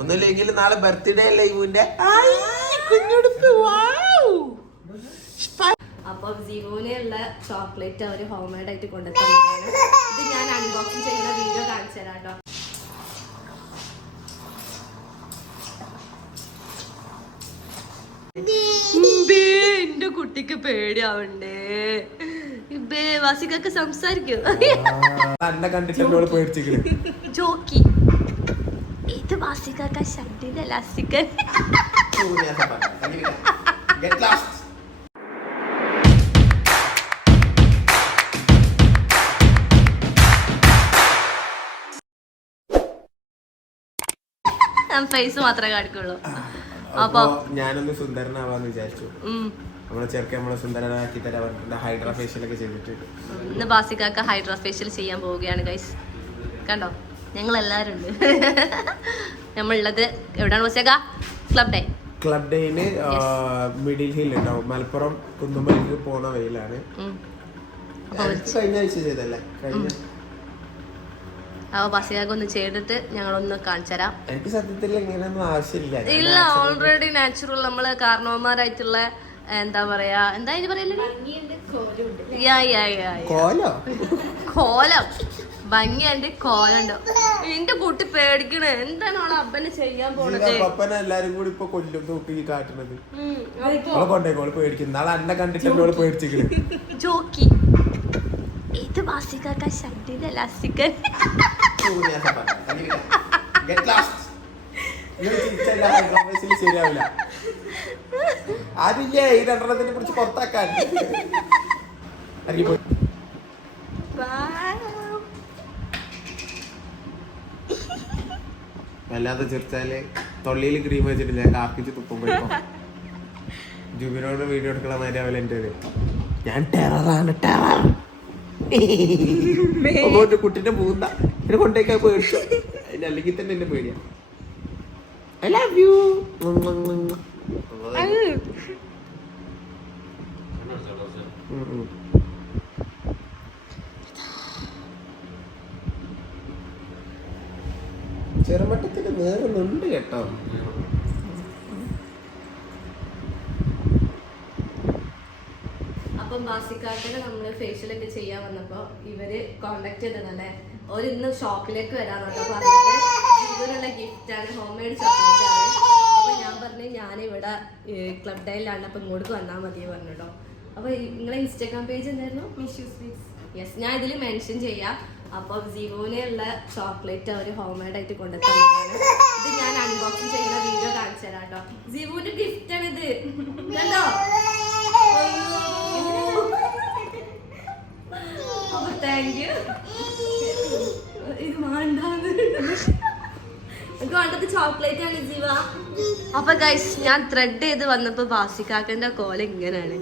ഒന്നുമില്ലെങ്കിൽ നാളെ ബർത്ത്ഡേ അല്ലേ ഇവന്റെ? അപ്പൊ ജീവനുള്ള ചോക്ലേറ്റ് അവർ ഹോം മെയ്ഡ് ആയിട്ട് കൊണ്ടുത്തന്നതാണ് ഇത് ഞാൻ അൺബോക്സിങ് ചെയ്യുന്ന വീഡിയോ കാണിച്ചു തരാം കേട്ടോ. എന്റെ കുട്ടിക്ക് പേടിയാവണ്ടേ. ഇബേ വാസികൊക്കെ സംസാരിക്കൂ. അന്നെ കണ്ടിട്ട് എന്നോട് പേടിച്ചിക്കണ് ജോക്കി ഇത് വാസികൊക്കെ ഷഡിന്റെ ലാസ്റ്റിക്കൻ ഫേസ് മാത്രമേ കാണിക്കുള്ളൂ. അപ്പൊ ഞാനൊന്ന് സുന്ദരനാവാന്ന് വിചാരിച്ചു. നമ്മളെ ചെറുക്കൻ നമ്മളെ സുന്ദരനാക്കി തരാൻ ഹൈഡ്രാ ഫേഷ്യൽ ഒക്കെ ചെയ്തിട്ട്. ഇന്ന് ബാസിക്കാക്ക ഹൈഡ്രാ ഫേഷ്യൽ ചെയ്യാൻ പോവുകയാണ് ഗൈസ് കണ്ടോ? ഞങ്ങൾ എല്ലാവരും ഉണ്ട് നമ്മളുള്ളത് എവിടെയാണ് ബാസിക്കാക്ക ക്ലബ് ഡേ ക്ലബ് ഡേന് മിഡിൽ ഹിൽ ഉണ്ടാവും മലപ്പുറം കുന്നുമലേക്ക് പോണ വെയിലാണ്. കഴിഞ്ഞ ആഴ്ച ചെയ്തല്ലേ കഴിഞ്ഞ. അപ്പോൾ ബാസിക്കാക്ക ഒന്ന് ചെയ്തിട്ട് ഞങ്ങളൊന്ന് കാണിച്ചു തരാം. എനിക്ക് സത്യത്തിൽ ഇങ്ങനെയൊന്നും ആവശ്യമില്ല. ഇല്ല ഓൾറെഡി നാച്ചുറൽ നമ്മൾ കാരണവന്മാരായിട്ടുള്ള എന്താ പറയാ എന്താ ഇതിന് പറയല്ലേ. കോലോ. കോലം ഭംഗിയുണ്ട് കോലുണ്ട്. എന്റെ കുട്ടി പേടിക്കണേ. എന്താണ് അവളെ അപ്പനെ ചെയ്യാൻ പോണത്? പപ്പന എല്ലാരും കൂടി ഇപ്പൊ കൊല്ലും നോക്കി കാട്ടണത്. അവളെ കൊണ്ടേക്കോൾ പേടിക്കും. നാളെ അന്നെ കണ്ടിട്ട് എന്നോട് പേടിച്ചിക്കണ്. ജോക്കി. ഇത് വാസിക്കാക്ക ഷട്ടിന്റെ ലാസ്റ്റിക്കൻ ശരിയാവില്ല അതില്ലേ ഈ രണ്ടെണ്ണത്തിനെ കുറിച്ച് പുറത്താക്കാൻ? ഇറങ്ങിപ്പോയി. വല്ലാതെ ചിരിച്ചാൽ തൊള്ളിയിൽ ക്രീം വെച്ചിട്ട് വെച്ചിട്ടില്ല കാപ്പിച്ച് തുപ്പുമ്പോഴേക്കും ജുബിനോട് വീഡിയോ എടുക്കണ മാതിരി അവലെ എന്റെ ഒരു ഞാൻ ടെററാണ് ടെറർ കുട്ടിന്റെ പൂന്ത. എന്നെ കൊണ്ടേക്കാ പേടിച്ചു. അതിന്റെ അല്ലെങ്കിൽ തന്നെ എന്നെ പേടിയാ. ഐ ലവ് യു ചെറുമട്ടത്തിന് നേറുന്നുണ്ട് കേട്ടോ. അപ്പം ബാസിക്കാട്ടിന് നമ്മൾ ഫേഷ്യൽ ഒക്കെ ചെയ്യാൻ വന്നപ്പോ ഇവർ കോണ്ടാക്ട് ചെയ്തതല്ലേ ഒരു ഇന്ന് ഷോപ്പിലേക്ക് വരാന്നൊക്കെ പറഞ്ഞിട്ട് ഇവരുള്ള ഗിഫ്റ്റ് ആണ് ഹോം മെയ്ഡ് ചോക്ലേറ്റ് ആണ്. അപ്പൊ ഞാൻ പറഞ്ഞു ഞാൻ ഇവിടെ ക്ലബ് ഡൈലാണ് അപ്പൊ ഇങ്ങോട്ട് വന്നാൽ മതി പറഞ്ഞിട്ടോ. അപ്പൊ ഈ- നിങ്ങളെ ഇൻസ്റ്റാഗ്രാം പേജ് എന്തായിരുന്നു? മിഷ്യൂ സ്വീറ്റ്സ് യെസ് ഞാൻ ഇതിൽ മെൻഷൻ ചെയ്യാം. അപ്പം സീറോയിലുള്ള ചോക്ലേറ്റ് അവർ ഹോം മെയ്ഡ് ആയിട്ട് കൊണ്ടുത്തന്നതാണ്. ഇത് ഞാൻ അൺബോക്സിങ് ചെയ്യുന്ന വീഡിയോ കാണിച്ചു തരാം കേട്ടോ ജീവുവിന്റെ ഗിഫ്റ്റ് ആണ് ഇത് കണ്ടോ അപ്പൊ താങ്ക് യു ഇത് വേണ്ടാന്ന്. എനിക്ക് വേണ്ടത് ചോക്ലേറ്റ് ആണ് ജീവ അപ്പൊ ഗൈസ് ഞാൻ ത്രെഡ് ചെയ്ത് വന്നപ്പോ ബാസിക്കാക്കന്റെ കോല ഇങ്ങനെയാണ്.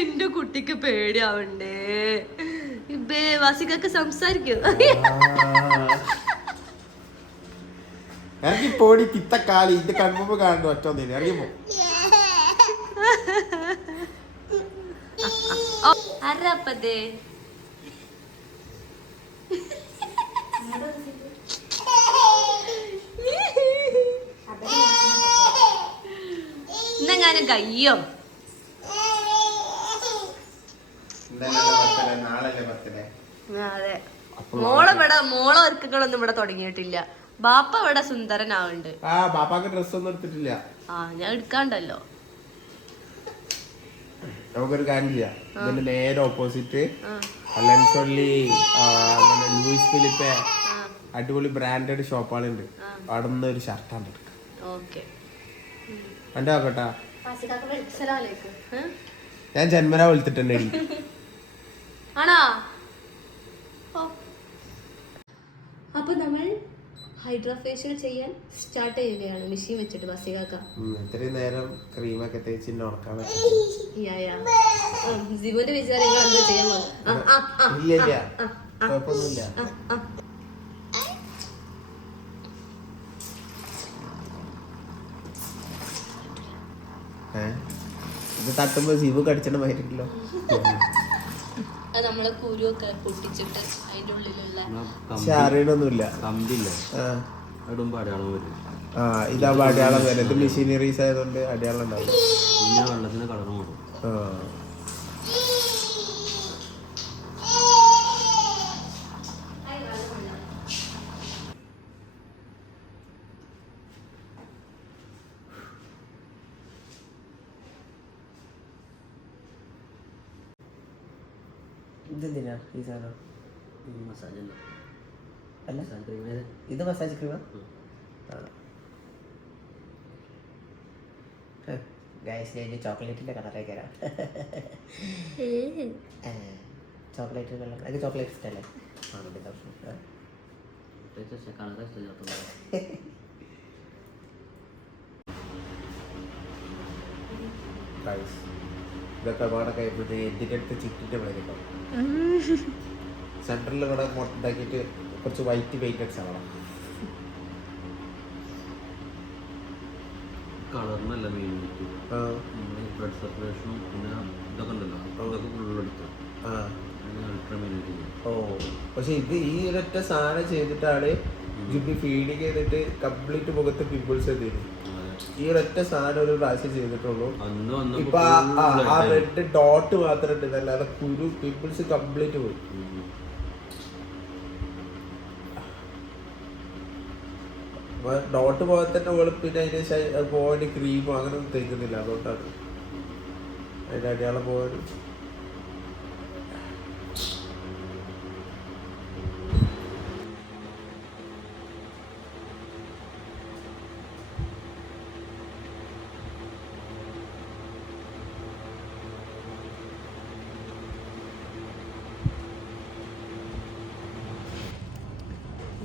എന്റെ കുട്ടിക്ക് പേടിയാവണ്ടേ. ഇബേ ബാസിക്കാക്ക് സംസാരിക്കൂ. ഇറങ്ങി പോടി തിത്തക്കാലി ഇത് കൺമുമ്പ് കാണുന്നു ഒറ്റ ഒന്നില്ല ഇറങ്ങിപ്പോ. ഓ, ആരാപ്പത് ഇന്നെങ്ങാനും കയ്യോ? നാളല്ലേ ബർത്ത്ഡേ അതെ. മോളെ ഇവിടെ മോളെ ഒരുക്കങ്ങളൊന്നും ഇവിടെ തുടങ്ങിയിട്ടില്ല. ബാപ്പ ഇവിടെ സുന്ദരനാവുണ്ട്. ആ ബാപ്പാക്ക് ഡ്രസ് ഒന്നും എടുത്തിട്ടില്ല. ആ ഞാൻ എടുക്കാണ്ടല്ലോ. നമുക്കൊരു കാര്യം ചെയ്യാം ഇതിന്റെ നേരെ ഓപ്പോസിറ്റ് അലൻസൊള്ളി അങ്ങനെ ലൂയിസ് ഫിലിപ്പ് അടിപൊളി ബ്രാൻഡഡ് ഷോപ്പുകളുണ്ട് അവിടെ നിന്ന് ഒരു ഷർട്ടാണ് എടുക്കുക ഓക്കെ. കേട്ടാ? ഞാൻ ജന്മന വെളുത്തിട്ടുണ്ട് ആണോ. അപ്പൊ നമ്മൾ ഹൈഡ്രോഫേഷ്യൽ ചെയ്യാൻ സ്റ്റാർട്ട് ചെയ്യുകയാണ്. മെഷീൻ വെച്ചിട്ട് ബസ്സികാക്ക ഇത്രയും നേരം ക്രീമൊക്കെ തേച്ച് എന്നെ ഉറക്കാൻ പറ്റും. ജിബുവിന്റെ വിചാരങ്ങൾ എന്താ ചെയ്യാൻ പോകുന്നത്? ഇത് തട്ടുമ്പോ സിബു കടിച്ചിട്ട് മാതിരിക്കല്ലോ അത് കുരുവൊക്കെ പൊട്ടിച്ചിട്ട് ഉള്ളിലുള്ള പക്ഷെ കമ്പില്ലേ? അടയാളം വരും. ആ ഇതാവുമ്പോ അടയാളം വരും. ഇത് മെഷീനറീസ് ആയതുകൊണ്ട് അടയാളം ഉണ്ടാവും പിന്നെ വെള്ളത്തിന് കളർ മാറും. ആ. ഇതെന്തിനാ ഈ സാധനം? മസാജ് അല്ല? ഇത് മസാജ് ക്രീമാ ഗൈസ് ഞാൻ ചോക്ലേറ്റിന്റെ കളറൊക്കെ വരാം. Chocolate colour. അത് ചോക്ലേറ്റ് ഇഷ്ടമല്ലേ? ഇഷ്ടമില്ലാത്തത് ഇതൊക്കെ പാടെ കഴിയുമ്പോഴത്തെ എന്തിന്റെ അടുത്ത് ചുറ്റിന്റെ വിളയിട്ടോ സെൻട്രലിൽ ഇവിടെ ഉണ്ടാക്കിയിട്ട് കുറച്ച് വൈറ്റ് പെയിന്റ് ആവണം കളറിനല്ല മെയിൻ ആ. ബ്ലഡ് സർക്കുലേഷനും പിന്നെ ഇതൊക്കെ ഉണ്ടല്ലോ അതൊക്കെ ഫുള്ളെടുത്ത് ആ. അൾട്രാ മെയിനായിട്ട് ചെയ്യും. ഓ. പക്ഷെ ഇത് ഈ ഒരൊറ്റ സാധനം ചെയ്തിട്ടാണ് ജുബി ഫീഡിങ് ചെയ്തിട്ട് കംപ്ലീറ്റ് മുഖത്ത് പിമ്പിൾസ് എത്തിയത് ഈ ഒരൊറ്റ സാധനം ഒരു പ്രാവശ്യം ചെയ്തിട്ടുള്ളൂ. ഇപ്പൊ ആ-. റെഡ് ഡോട്ട് മാത്രം ഉണ്ട്. അല്ലാതെ കുരു പിമ്പിൾസ് കംപ്ലീറ്റ് പോയി. ഡോട്ട് പോകത്തന്നെ തന്നെ ഓൾ പിന്നെ അതിന് പോകാൻ ക്രീമോ അങ്ങനെ ഒന്നും തേക്കുന്നില്ല. അതുകൊണ്ടാണ്. അതിന്റെ അടയാളം പോകാൻ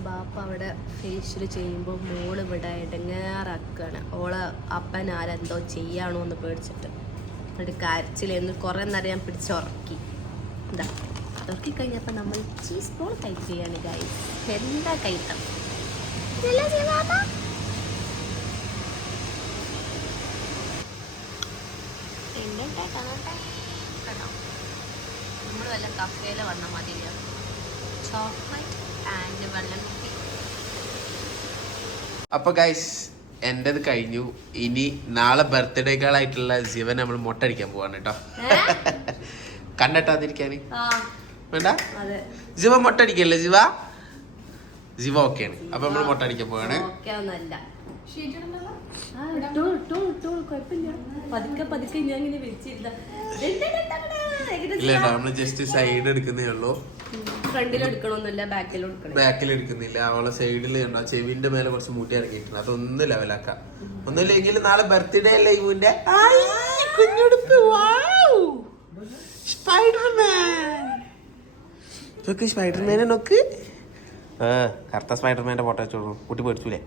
ബാപ്പ അവിടെ ഫേഷ്യൽ ചെയ്യുമ്പോൾ മോൾ ഇവിടെ ഇടങ്ങാറാക്കുകയാണ് ഓളെ അപ്പൻ ആരെന്തോ ചെയ്യാണോ എന്ന് പേടിച്ചിട്ട്. എന്നിട്ട് കരച്ചിലെന്ന് കുറേ നേരം ഞാൻ പിടിച്ചുറക്കി എന്താ ഉറക്കി കഴിഞ്ഞപ്പോൾ നമ്മൾ ചീസ് ബോൾ കഴിക്കുകയാണ് ഗായി എന്താ കൈത്തം? നമ്മൾ വല്ല കഫേയിൽ വന്ന മതിയാണ് ചോക്ലേറ്റ് ആൻഡ് വെള്ളം കുപ്പി. അപ്പൊ ഗൈസ് എന്റേത് കഴിഞ്ഞു. ഇനി നാളെ ബർത്ത്ഡേകളായിട്ടുള്ള ജീവൻ നമ്മൾ മുട്ടടിക്കാൻ പോവാണ് കേട്ടോ കണ്ണെട്ടാതിരിക്കാന്. ആ. വേണ്ട? ജീവ മുട്ടടിക്കല്ലേ ജീവ? ജീവ ഓക്കെയാണ് അപ്പൊ നമ്മൾ മുട്ടടിക്കാൻ പോവാണ്. പതുക്കെ പതുക്കെ ഞാൻ ഇങ്ങനെ വിളിച്ചിരുന്ന ഇല്ല നമ്മൾ ജസ്റ്റ് സൈഡ് എടുക്കുന്നേ ഉള്ളൂ. ബാക്കിൽ എടുക്കണം. ബാക്കിൽ എടുക്കുന്നില്ല. അവളെ സൈഡിൽ കണ്ടോ? ചെവിന്റെ മേലെ കുറച്ച് മൂട്ടി ഇറങ്ങിയിട്ടുണ്ട് അതൊന്ന് ലെവലാക്കാം ഒന്നുമില്ലെങ്കിൽ നാളെ ബർത്ത്ഡേ അല്ലേ ഇവന്റെ? കുഞ്ഞുടുപ്പ് സ്പൈഡർമാൻ നോക്ക് സ്പൈഡർമാനെ നോക്ക്. ആ കറുത്ത സ്പൈഡർമാന്റെ ഫോട്ടോ വെച്ചോളൂ. കുട്ടി പേടിച്ചൂലേ?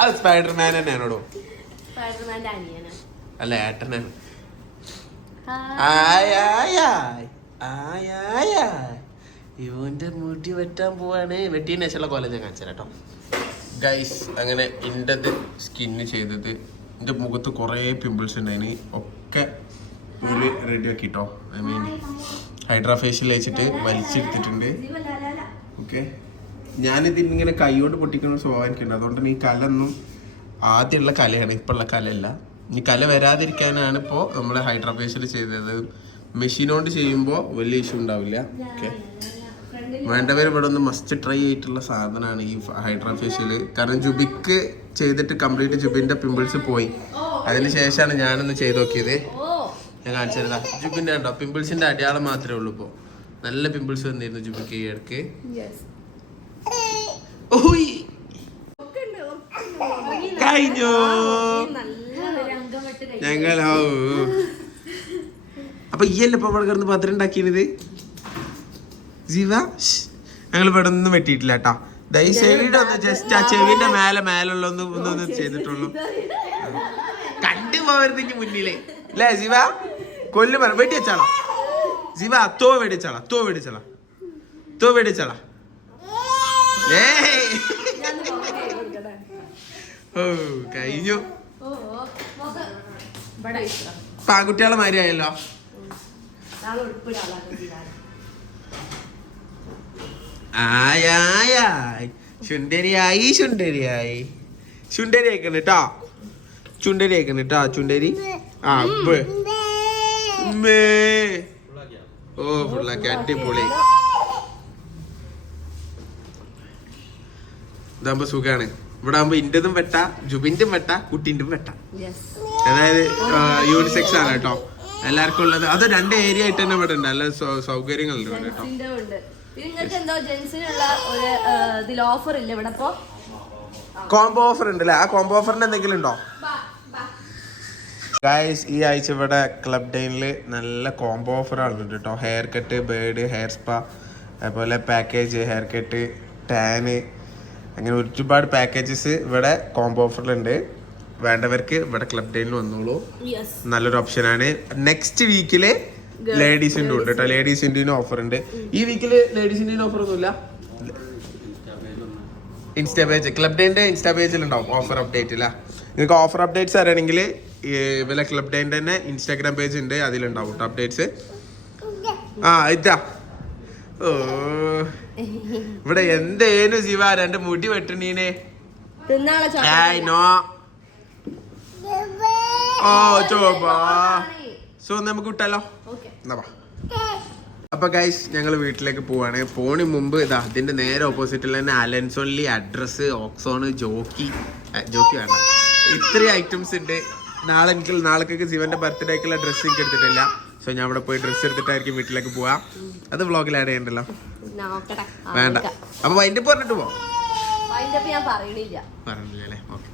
അത് സ്പൈഡർമാൻ തന്നെയാണോടോ സ്പൈഡർമാന്റെ അനിയനാ അല്ല ഏട്ടനാണ്. ഇവന്റെ മുടി വെട്ടാൻ പോവാണ്. വെട്ടിയതിന് ശേഷമുള്ള കോലേജ് ഞാൻ കാണിച്ചു കേട്ടോ. ഗൈസ് അങ്ങനെ ഇന്റത് സ്കിന്ന് ചെയ്തത് എന്റെ മുഖത്ത് കുറേ പിമ്പിൾസ് ഉണ്ടായിന്. ഒക്കെ ഒരു റെഡി ആക്കിട്ടോ. ഐ മീൻ ഹൈഡ്രാ ഫേഷ്യൽ വെച്ചിട്ട് വലിച്ചെടുത്തിട്ടുണ്ട് ഓക്കെ ഞാനിത് ഇങ്ങനെ കൈകൊണ്ട് പൊട്ടിക്കുന്ന സ്വഭാവം എനിക്കുണ്ട് അതുകൊണ്ട് തന്നെ ഈ കലൊന്നും ആദ്യമുള്ള കലയാണ് ഇപ്പോഴുള്ള കലയല്ല. ഈ കല വരാതിരിക്കാനാണ് ഇപ്പോൾ നമ്മൾ ഹൈഡ്രോഫേഷ്യൽ ചെയ്തത്. മെഷീൻ കൊണ്ട് ചെയ്യുമ്പോൾ വലിയ ഇഷ്യൂ ഉണ്ടാവില്ല. ഓക്കെ. വേണ്ടവർ ഇവിടെ ഒന്ന് മസ്റ്റ് ട്രൈ ആയിട്ടുള്ള സാധനമാണ് ഈ ഹൈഡ്രാഫേഷ്യൽ കാരണം ജുബിക്ക് ചെയ്തിട്ട് കംപ്ലീറ്റ് ജുബിന്റെ പിമ്പിൾസ് പോയി. അതിന് ശേഷമാണ് ഞാനൊന്ന് ചെയ്ത് നോക്കിയത്. ഞാൻ കാണിച്ചു തരാം. ജുബിന്റെ ഉണ്ടോ പിമ്പിൾസിന്റെ അടയാളം മാത്രമേ ഉള്ളൂ ഇപ്പോൾ നല്ല പിമ്പിൾസ് വന്നിരുന്നു ജുബിക്ക് ഈ ഇടയ്ക്ക്. കഴിഞ്ഞു. ഞങ്ങൾ. അപ്പൊ ഈ അല്ല ഇപ്പൊ ഇവിടെ കിടന്ന് പത്രം ഉണ്ടാക്കിയത്? ജീവ ഞങ്ങൾ ഇവിടെ ഒന്നും വെട്ടിയിട്ടില്ല കേട്ടോ. ജസ്റ്റ് ആ ചെവിന്റെ മേലെ മേലുള്ള ഒന്ന് ഒന്ന് ഒന്ന് ചെയ്തിട്ടുള്ളൂ. കണ്ടു പോകരുതെങ്കിൽ മുന്നിലേ. അല്ലേ ജീവ? കൊല്ലു പറ. വെട്ടി വെച്ചാളാ ജീവ തോ വെടിച്ചാളാ തോ വെടിച്ചാളാ തോ വെടിച്ചാളാ ഓ കഴിഞ്ഞു. പാകുട്ടികളെ മാതിരി ആയല്ലോ. നാളെ ഉടുപ്പിടാനുള്ള ആയ് ആയ് ആയ്. ചുണ്ടരിയായി ചുണ്ടരിയായി. ചുണ്ടരി അയക്കണ് കേട്ടോ ചുണ്ടരി അയക്കണ് കേട്ടോ ചുണ്ടരി. ആ. ഓ ഫുള്ളാക്കി. അടിപൊളി. ഇതാകുമ്പോ സുഖാണ്. ഇവിടെ ആകുമ്പോ ഇന്റതും വെട്ട ജുബിന്റെ വെട്ട കുട്ടിന്റെ വെട്ട. അതായത് യൂണിസെക്സ് ആണ് കേട്ടോ. എല്ലാവർക്കും ഉള്ളത്. അത് രണ്ട് ഏരിയ ആയിട്ട് തന്നെ ഇവിടെ ഉണ്ട് നല്ല സൗകര്യങ്ങളുണ്ട് ഇവിടെ കേട്ടോ. നിങ്ങൾക്ക് എന്തോ ജെൻസിനുള്ള ഒരു ഇതിൽ ഓഫർ ഇല്ല ഇവിടെ ഇപ്പോ? കോംബോ ഓഫർ ഉണ്ട് അല്ലേ ആ കോംബോ ഓഫറിന് എന്തെങ്കിലും ഉണ്ടോ? ഗായ്സ് ഈ ആഴ്ച ഇവിടെ ക്ലബ് ഡെയിനിൽ നല്ല കോംബോ ഓഫർ ഓഫറുകളുണ്ട് കേട്ടോ. Hair cut bird hair spa അതുപോലെ പാക്കേജ് ഹെയർ കട്ട് ടാന് അങ്ങനെ ഒരുപാട് പാക്കേജസ് ഇവിടെ കോംബോ ഓഫറിലുണ്ട് വേണ്ടവർക്ക് ഇവിടെ ക്ലബ് ഡേയിൽ വന്നോളൂ. നല്ലൊരു ഓപ്ഷനാണ് നെക്സ്റ്റ് വീക്കിൽ ലേഡീസിന്റെ ഉണ്ട് കേട്ടോ. ലേഡീസിന്റെ ഓഫർ ഉണ്ട്. ഈ വീക്കിൽ ലേഡീസിന്റെ ഓഫർ ഒന്നുമില്ല? ഇൻസ്റ്റാ പേജ് ക്ലബ് ഡേന്റെ ഇൻസ്റ്റാ പേജിൽ ഉണ്ടാവും ഓഫർ അപ്ഡേറ്റ് ഇല്ല നിങ്ങൾക്ക് ഓഫർ അപ്ഡേറ്റ്സ് അറിയണമെങ്കിൽ ഇവലെ ക്ലബ് ഡേന്റെ തന്നെ ഇൻസ്റ്റാഗ്രാം പേജ് ഉണ്ട്. അതിലുണ്ടാവും അപ്ഡേറ്റ്സ് ആ ഇതാ. ഓ. ഇവിടെ എന്തേനു ശിവ? രണ്ട് മുടി വെട്ടണീനെ. ഓ ചോപ്പാ സോ നമുക്ക് വിട്ടല്ലോ എന്നാ. അപ്പൊ ഗൈസ് ഞങ്ങൾ വീട്ടിലേക്ക് പോവാണ്. പോണി മുമ്പ് ഇതാ അതിന്റെ നേരെ ഓപ്പോസിറ്റിൽ തന്നെ അലൻസോൺലി അഡ്രസ് ഓക്സോൺ ജോക്കി ജോക്കി വേണ്ട. ഇത്രയും ഐറ്റംസ് ഉണ്ട്. നാളെ എനിക്ക് നാളേക്കൊക്കെ ശിവന്റെ ബർത്ത്ഡേക്കുള്ള ഡ്രസ്സ് എനിക്ക് എടുത്തിട്ടില്ല. സോ ഞാൻ അവിടെ പോയി ഡ്രസ്സ് എടുത്തിട്ടായിരിക്കും വീട്ടിലേക്ക് പോവാ. അത് വ്ളോഗിൽ ആഡ് ചെയ്യണ്ടല്ലോ. വേണ്ട. അപ്പൊ വൈൻഡപ്പ് പറഞ്ഞിട്ട് പോവാം പറയണില്ല. പറഞ്ഞില്ലേ ഓക്കെ